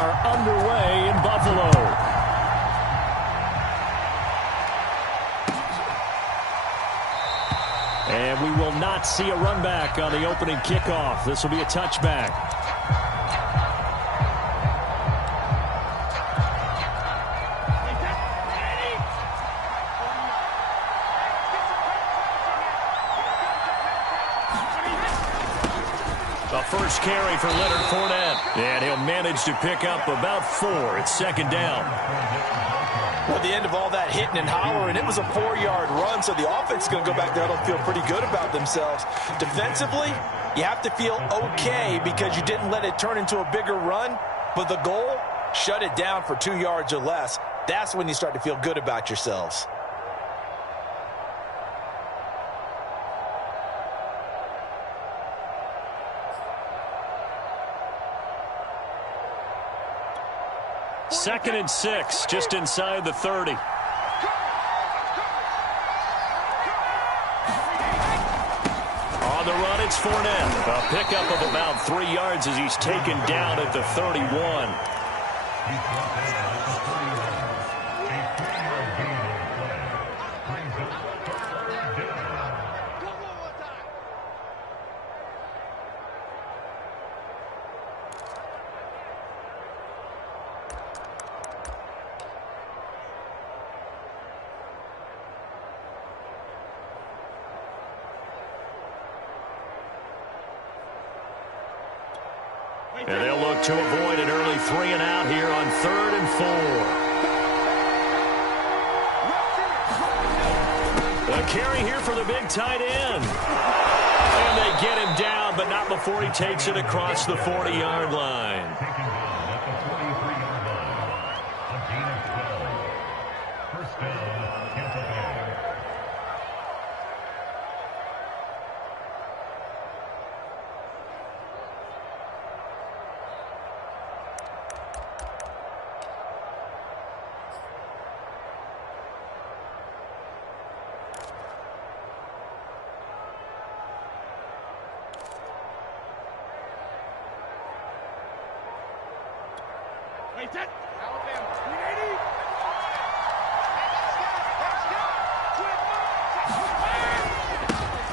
are underway in Buffalo. And we will not see a run back on the opening kickoff. This will be a touchback. A first carry for Leonard Fournette. And he'll manage to pick up about 4. It's second down. Well, at the end of all that hitting and hollering, it was a 4-yard run, so the offense is going to go back there and feel pretty good about themselves. Defensively, you have to feel okay because you didn't let it turn into a bigger run, but the goal, shut it down for 2 yards or less. That's when you start to feel good about yourselves. Second and 6, just inside the 30. On the run, it's Fournette. A pickup of about 3 yards as he's taken down at the 31. And they'll look to avoid an early 3 and out here on 3rd and 4. A carry here for the big tight end. And they get him down, but not before he takes it across the 40-yard line.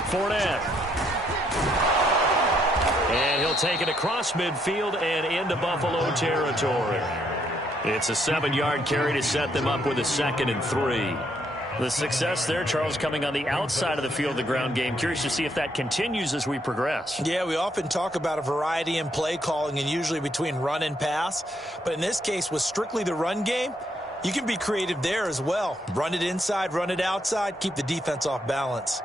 Fournette. And he'll take it across midfield and into Buffalo territory. It's a 7-yard carry to set them up with a 2nd and 3. The success there, Charles, coming on the outside of the field of the ground game. Curious to see if that continues as we progress. Yeah, we often talk about a variety in play calling and usually between run and pass. But in this case, with strictly the run game, you can be creative there as well. Run it inside, run it outside, keep the defense off balance.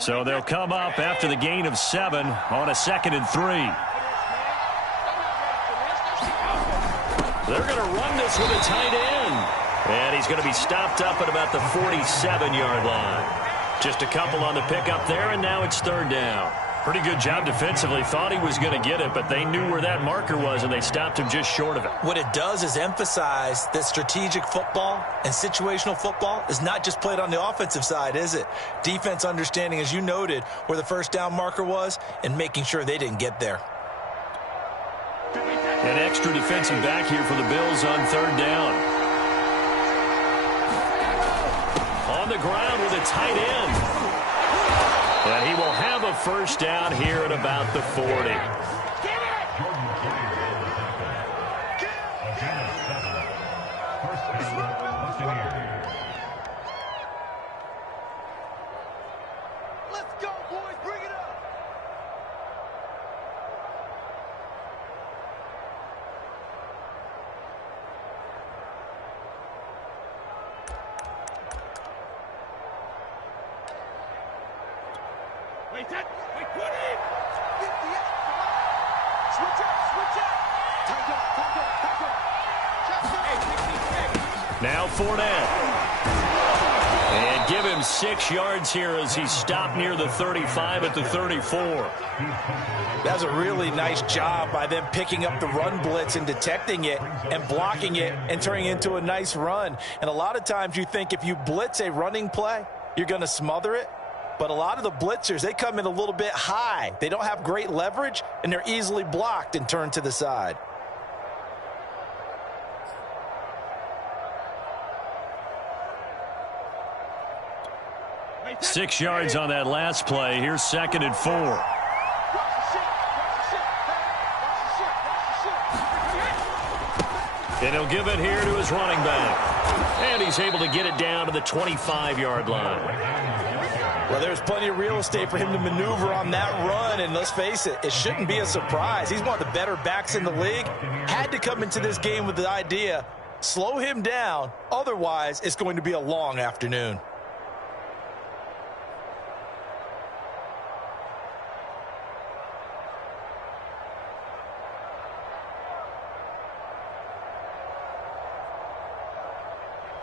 So they'll come up after the gain of 7 on a 2nd and 3. They're going to run this with a tight end. And he's going to be stopped up at about the 47-yard line. Just a couple on the pickup there, and now it's 3rd down. Pretty good job defensively. Thought he was going to get it, but they knew where that marker was, and they stopped him just short of it. What it does is emphasize that strategic football and situational football is not just played on the offensive side, is it? Defense understanding, as you noted, where the first down marker was and making sure they didn't get there. An extra defensive back here for the Bills on 3rd down. On the ground with a tight end. And he will have a first down here at about the 40. Let's go, boys. Bring it up. Wait, put it! Switch up! Tight up! Now Fournette. And give him 6 yards here as he's stopped near the 35 at the 34. That's a really nice job by them picking up the run blitz and detecting it and blocking it and turning it into a nice run. And a lot of times you think if you blitz a running play, you're going to smother it. But a lot of the blitzers, they come in a little bit high. They don't have great leverage, and they're easily blocked and turned to the side. Six yards on that last play. Here's 2nd and 4. And he'll give it here to his running back. And he's able to get it down to the 25-yard line. Well, there's plenty of real estate for him to maneuver on that run, and let's face it, it shouldn't be a surprise. He's one of the better backs in the league. Had to come into this game with the idea, slow him down, otherwise it's going to be a long afternoon.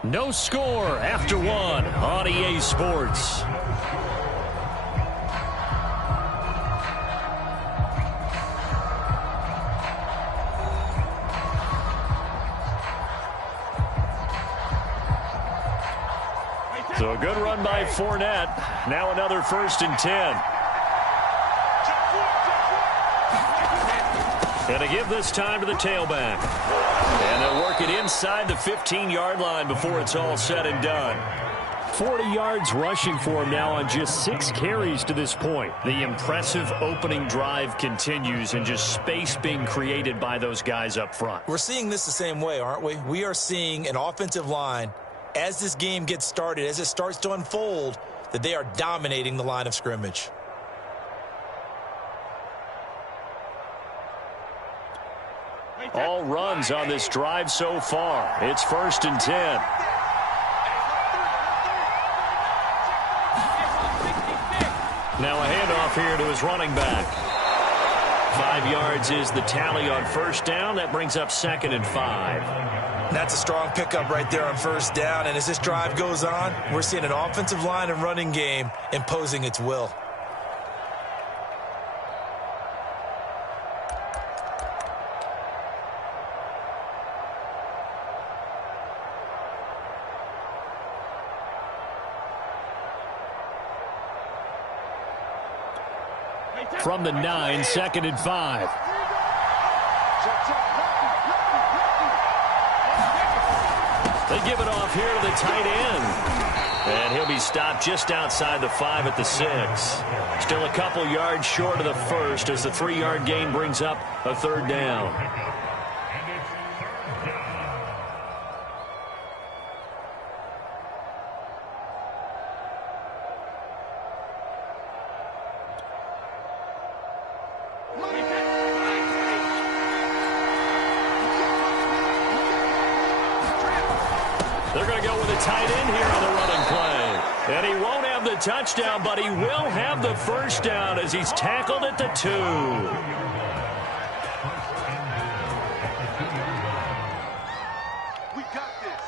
No score after one on EA Sports. So a good run by Fournette. Now another 1st and 10. And to give this time to the tailback. And they'll work it inside the 15-yard line before it's all said and done. 40 yards rushing for him now on just 6 carries to this point. The impressive opening drive continues, and just space being created by those guys up front. We're seeing this the same way, aren't we? We are seeing an offensive line, as this game gets started, as it starts to unfold, that they are dominating the line of scrimmage. All runs on this drive so far. It's 1st and 10. Now a handoff here to his running back. 5 yards is the tally on 1st down. That brings up 2nd and 5. That's a strong pickup right there on 1st down. And as this drive goes on, we're seeing an offensive line and running game imposing its will. From the 9, 2nd and 5. They give it off here to the tight end. And he'll be stopped just outside the 5 at the 6. Still a couple yards short of the 1st as the 3-yard gain brings up a 3rd down. They're going to go with a tight end here on the running play. And he won't have the touchdown, but he will have the 1st down as he's tackled at the 2. We got this.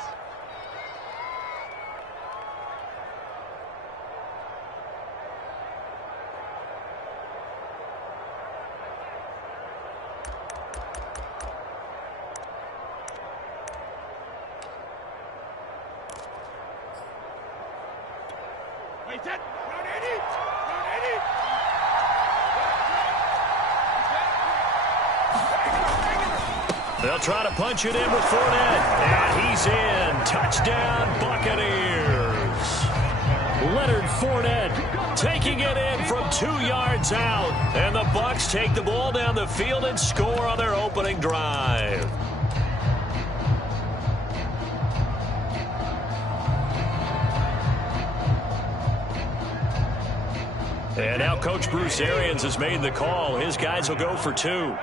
They'll try to punch it in with Fournette. And he's in. Touchdown, Buccaneers. Leonard Fournette taking it in from 2 yards out. And the Bucs take the ball down the field and score on their opening drive. And now Coach Bruce Arians has made the call. His guys will go for 2.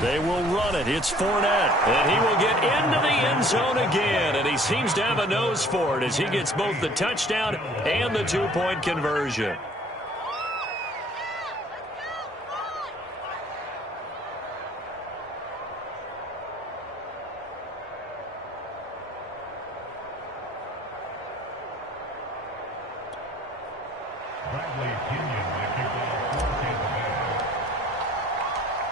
They will run it. It's Fournette. And he will get into the end zone again. And he seems to have a nose for it as he gets both the touchdown and the 2-point conversion.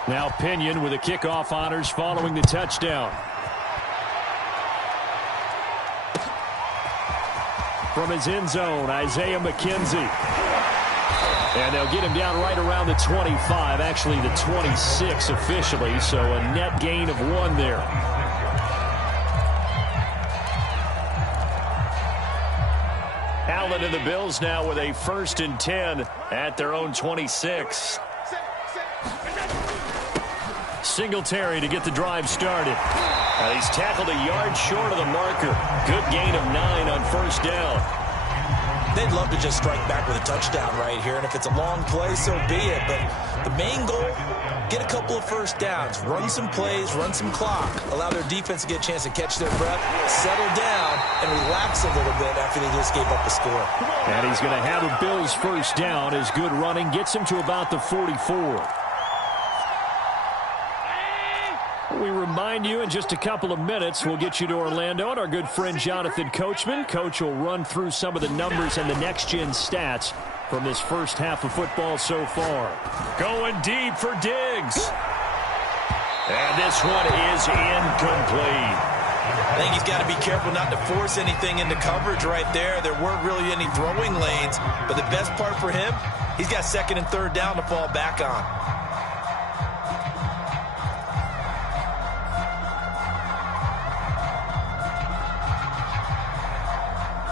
Now Pinion with the kickoff honors following the touchdown. from his end zone, Isaiah McKenzie. And they'll get him down right around the 25, actually the 26 officially, so a net gain of 1 there. Allen and the Bills now with a 1st and 10 at their own 26. Singletary to get the drive started. He's tackled a yard short of the marker. Good gain of 9 on 1st down. They'd love to just strike back with a touchdown right here, and if it's a long play, so be it. But the main goal, get a couple of 1st downs, run some plays, run some clock, allow their defense to get a chance to catch their breath, settle down, and relax a little bit after they just gave up the score. And he's going to have a Bills 1st down. His good running gets him to about the 44. We remind you in just a couple of minutes, we'll get you to Orlando and our good friend Jonathan Coachman. Coach will run through some of the numbers and the next-gen stats from this first half of football so far. Going deep for Diggs. And this one is incomplete. I think he's got to be careful not to force anything into coverage right there. There weren't really any throwing lanes, but the best part for him, he's got 2nd and 3rd down to fall back on.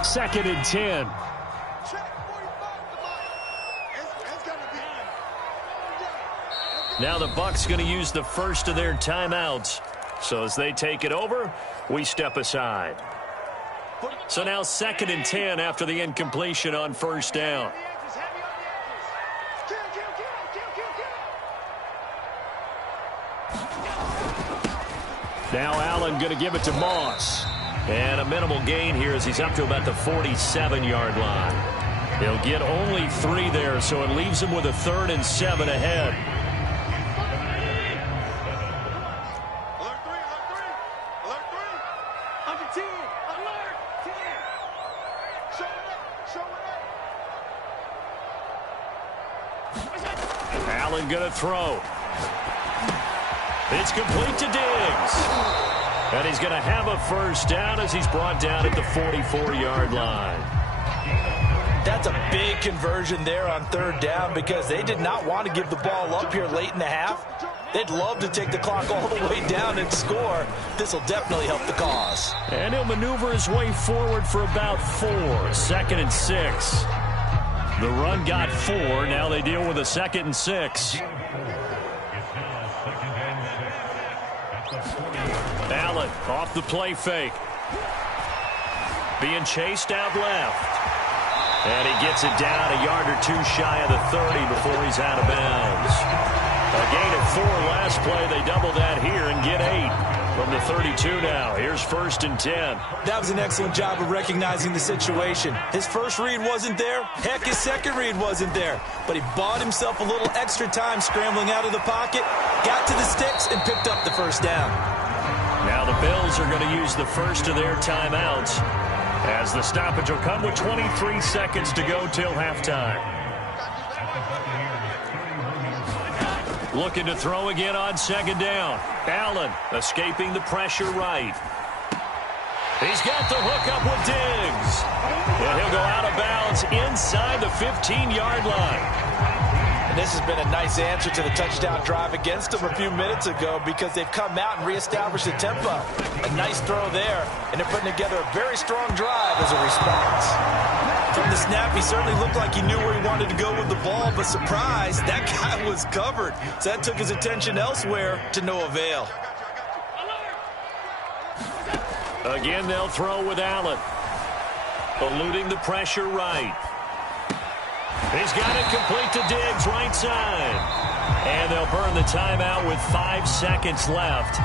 Second and 10. Now the Bucs going to use the first of their timeouts. So as they take it over, we step aside. So now 2nd and 10 after the incompletion on 1st down. Now Allen going to give it to Moss. And a minimal gain here as he's up to about the 47-yard line. He'll get only 3 there, so it leaves him with a 3rd and 7 ahead. Alert 3, alert 3, alert 3. Under 10, alert 10. Show it up, Allen going to throw. It's complete to Diggs. And he's going to have a 1st down as he's brought down at the 44-yard line. That's a big conversion there on 3rd down because they did not want to give the ball up here late in the half. They'd love to take the clock all the way down and score. This will definitely help the cause. And he'll maneuver his way forward for about 4. 2nd and 6. The run got 4. Now they deal with a 2nd and 6. Allen off the play fake. Being chased out left. And he gets it down a yard or 2 shy of the 30 before he's out of bounds. A gain of 4 last play. They double that here and get 8 from the 32 now. Here's 1st and 10. That was an excellent job of recognizing the situation. His first read wasn't there. Heck, his second read wasn't there. But he bought himself a little extra time scrambling out of the pocket, got to the sticks, and picked up the 1st down. Now the Bills are going to use the first of their timeouts as the stoppage will come with 23 seconds to go till halftime. Looking to throw again on 2nd down. Allen escaping the pressure right. He's got the hook up with Diggs. And he'll go out of bounds inside the 15-yard line. And this has been a nice answer to the touchdown drive against them a few minutes ago because they've come out and reestablished the tempo. A nice throw there, and they're putting together a very strong drive as a response. From the snap, he certainly looked like he knew where he wanted to go with the ball, but surprise, that guy was covered. So that took his attention elsewhere to no avail. Again, they'll throw with Allen. Eluding the pressure right. He's got it complete to Diggs, right side. And they'll burn the timeout with 5 seconds left.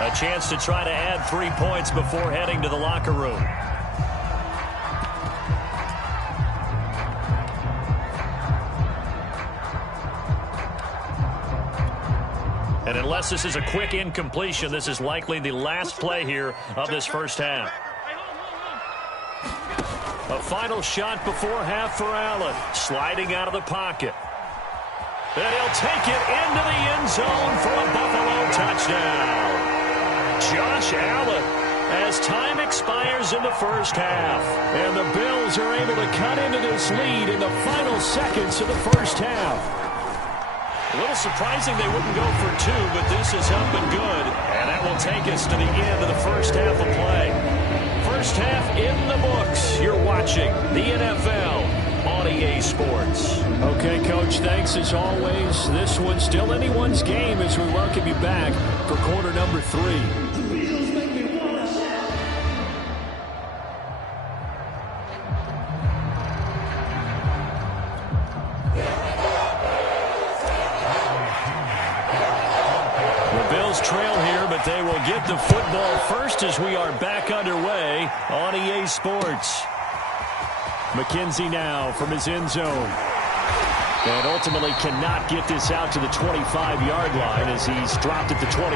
A chance to try to add 3 points before heading to the locker room. And unless this is a quick incompletion, this is likely the last play here of this first half. A final shot before half for Allen. Sliding out of the pocket. And he'll take it into the end zone for a Buffalo touchdown. Josh Allen as time expires in the first half. And the Bills are able to cut into this lead in the final seconds of the first half. A little surprising they wouldn't go for two, but this is up and good. And that will take us to the end of the first half of play. First half in the books. You're watching the NFL on EA Sports. Okay, Coach, thanks as always. This one's still anyone's game as we welcome you back for quarter number 3. Trail here, but they will get the football first as we are back underway on EA Sports. McKenzie now from his end zone. And ultimately cannot get this out to the 25-yard line as he's dropped at the 23.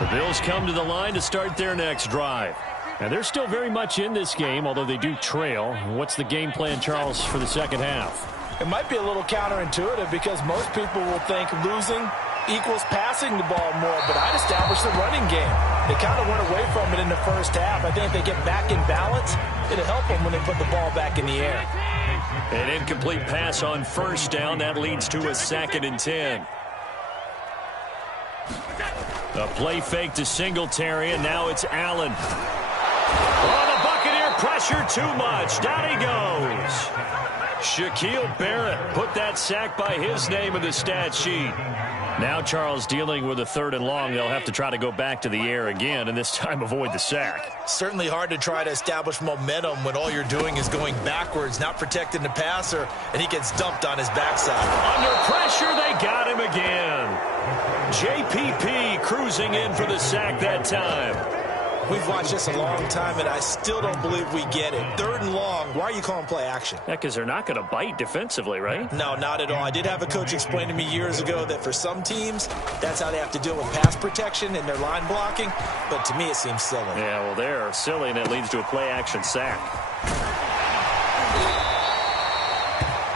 The Bills come to the line to start their next drive. And they're still very much in this game, although they do trail. What's the game plan, Charles, for the second half? It might be a little counterintuitive because most people will think losing equals passing the ball more, but I'd establish the running game. They kind of went away from it in the first half. I think if they get back in balance, it'll help them when they put the ball back in the air. An incomplete pass on first down. That leads to a 2nd and 10. A play fake to Singletary, and now it's Allen. Oh, the Buccaneer pressure too much. Down he goes. Shaquille Barrett put that sack by his name in the stat sheet. Now Charles dealing with a 3rd and long. They'll have to try to go back to the air again and this time avoid the sack. Certainly hard to try to establish momentum when all you're doing is going backwards, not protecting the passer, and he gets dumped on his backside. Under pressure, they got him again. JPP cruising in for the sack that time. We've watched this a long time, and I still don't believe we get it. 3rd and long, why are you calling play action? Yeah, because they're not going to bite defensively, right? No, not at all. I did have a coach explain to me years ago that for some teams, that's how they have to deal with pass protection and their line blocking. But to me, it seems silly. Yeah, well, they're silly, and it leads to a play action sack.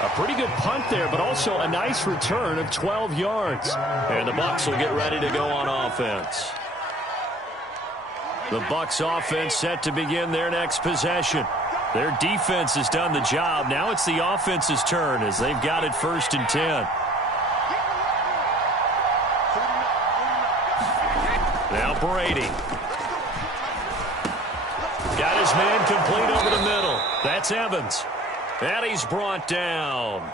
A pretty good punt there, but also a nice return of 12 yards. And the Bucs will get ready to go on offense. The Bucs offense set to begin their next possession. Their defense has done the job. Now it's the offense's turn as they've got it 1st and 10. Now Brady. Got his man complete over the middle. That's Evans. And he's brought down.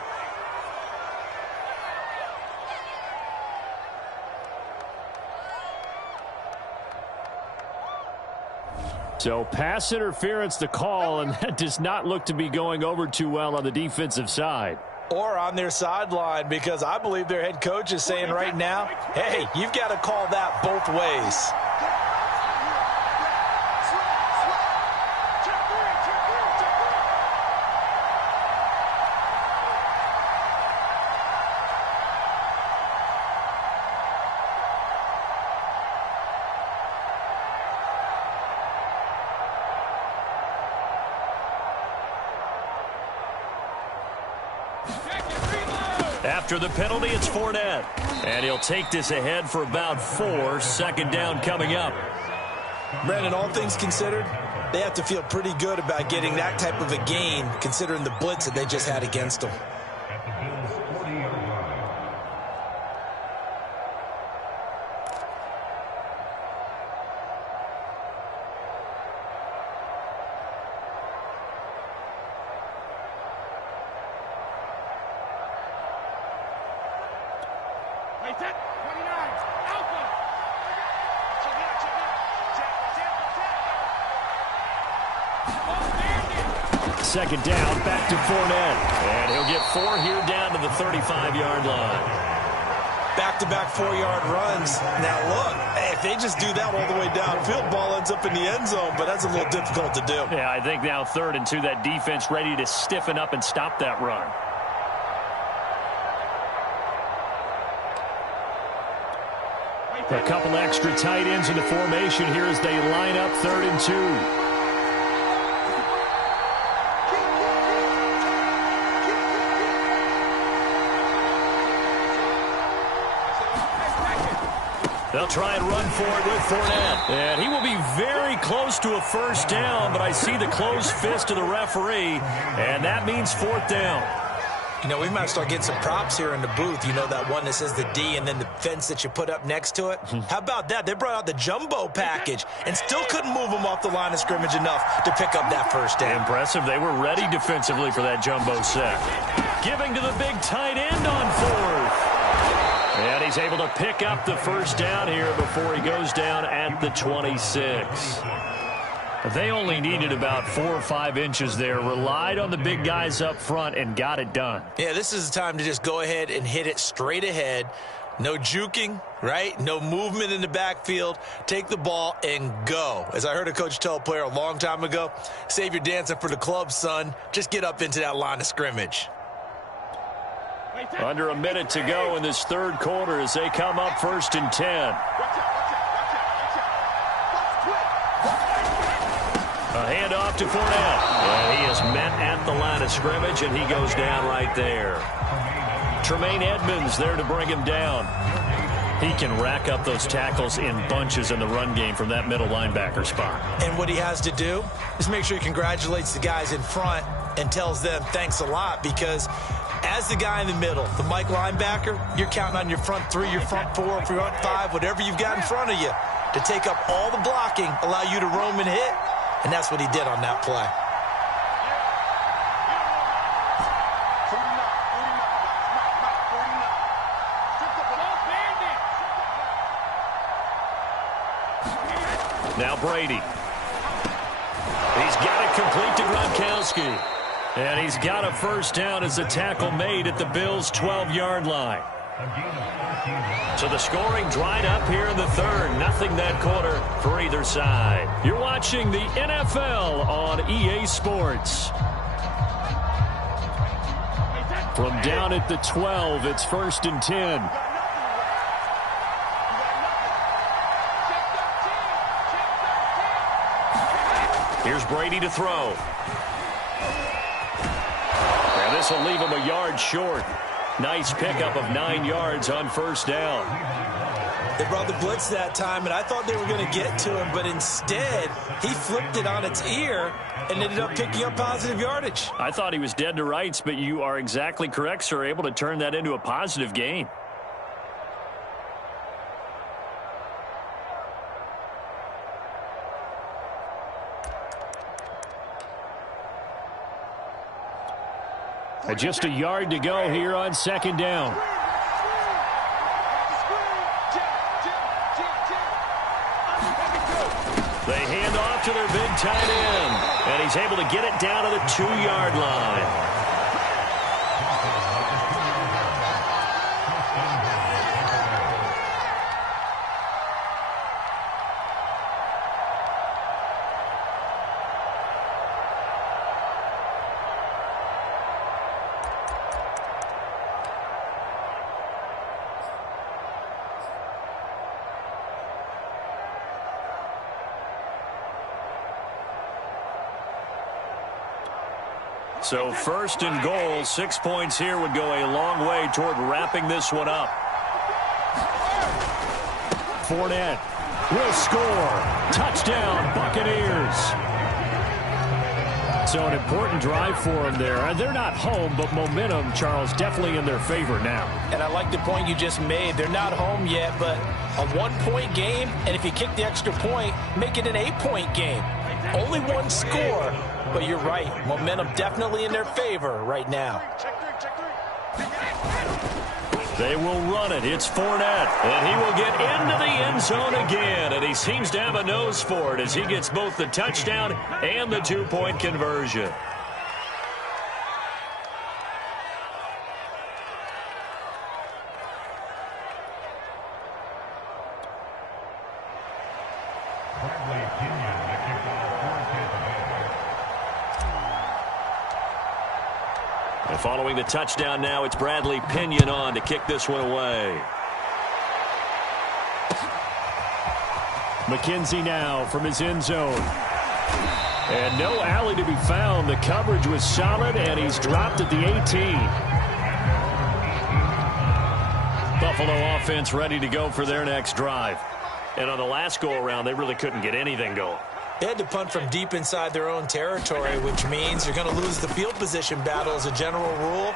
So pass interference the call, and that does not look to be going over too well on the defensive side. Or on their sideline, because I believe their head coach is saying right now, hey, you've got to call that both ways. After the penalty, it's Fournette. And he'll take this ahead for about 4. 2nd down coming up. Brandon, all things considered, they have to feel pretty good about getting that type of a gain, considering the blitz that they just had against them. Second down, back to Fournette. And he'll get 4 here down to the 35-yard line. Back-to-back 4-yard runs. Now, look, if they just do that all the way downfield, ball ends up in the end zone, but that's a little difficult to do. Yeah, I think now 3rd and 2, that defense ready to stiffen up and stop that run. A couple extra tight ends in the formation here as they line up 3rd and 2. They'll try and run for it with Fournette. And he will be very close to a first down, but I see the closed fist of the referee, and that means fourth down. You know, we might start getting some props here in the booth. You know, that one that says the D and then the fence that you put up next to it? How about that? They brought out the jumbo package and still couldn't move them off the line of scrimmage enough to pick up that first down. Impressive. They were ready defensively for that jumbo set. Giving to the big tight end on fourth. And he's able to pick up the first down here before he goes down at the 26. They only needed about 4 or 5 inches there, relied on the big guys up front, and got it done. Yeah, this is the time to just go ahead and hit it straight ahead. No juking, right? No movement in the backfield. Take the ball and go. As I heard a coach tell a player a long time ago, save your dancing for the club, son. Just get up into that line of scrimmage. Under a minute to go in this third quarter as they come up 1st and 10. A handoff to Fournette. And he is met at the line of scrimmage, and he goes down right there. Tremaine Edmonds there to bring him down. He can rack up those tackles in bunches in the run game from that middle linebacker spot. And what he has to do is make sure he congratulates the guys in front and tells them thanks a lot, because as the guy in the middle, the Mike linebacker, you're counting on your front 3, your front 4, your front 5, whatever you've got in front of you to take up all the blocking, allow you to roam and hit. And that's what he did on that play. Now Brady. He's got it complete to Gronkowski. And he's got a first down as the tackle made at the Bills' 12-yard line. So the scoring dried up here in the third. Nothing that quarter for either side. You're watching the NFL on EA Sports. From down at the 12, it's 1st and 10. Here's Brady to throw. And this will leave him a yard short. Nice pickup of 9 yards on first down. They brought the blitz that time, and I thought they were going to get to him, but instead, he flipped it on its ear and ended up picking up positive yardage. I thought he was dead to rights, but you are exactly correct, sir. Able to turn that into a positive gain. Just a yard to go here on 2nd down. They hand off to their big tight end, and he's able to get it down to the 2-yard line. So 1st and goal, 6 points here would go a long way toward wrapping this one up. Fournette will score. Touchdown, Buccaneers. So an important drive for them there. They're not home, but momentum, Charles, definitely in their favor now. And I like the point you just made. They're not home yet, but a 1-point game, and if you kick the extra point, make it an 8-point game. Only one score. But you're right. Momentum definitely in their favor right now. They will run it. It's Fournette. And he will get into the end zone again. And he seems to have a nose for it as he gets both the touchdown and the 2-point conversion. And following the touchdown now, it's Bradley Pinion on to kick this one away. McKenzie now from his end zone. And no alley to be found. The coverage was solid, and he's dropped at the 18. The Buffalo offense ready to go for their next drive. And on the last go-around, they really couldn't get anything going. They had to punt from deep inside their own territory, which means you're going to lose the field position battle as a general rule.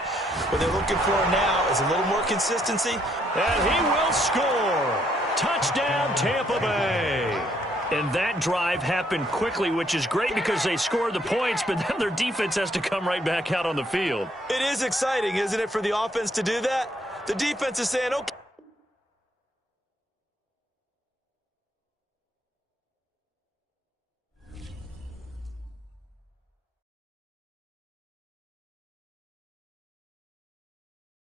What they're looking for now is a little more consistency. And he will score. Touchdown, Tampa Bay. And that drive happened quickly, which is great because they scored the points, but then their defense has to come right back out on the field. It is exciting, isn't it, for the offense to do that? The defense is saying, okay.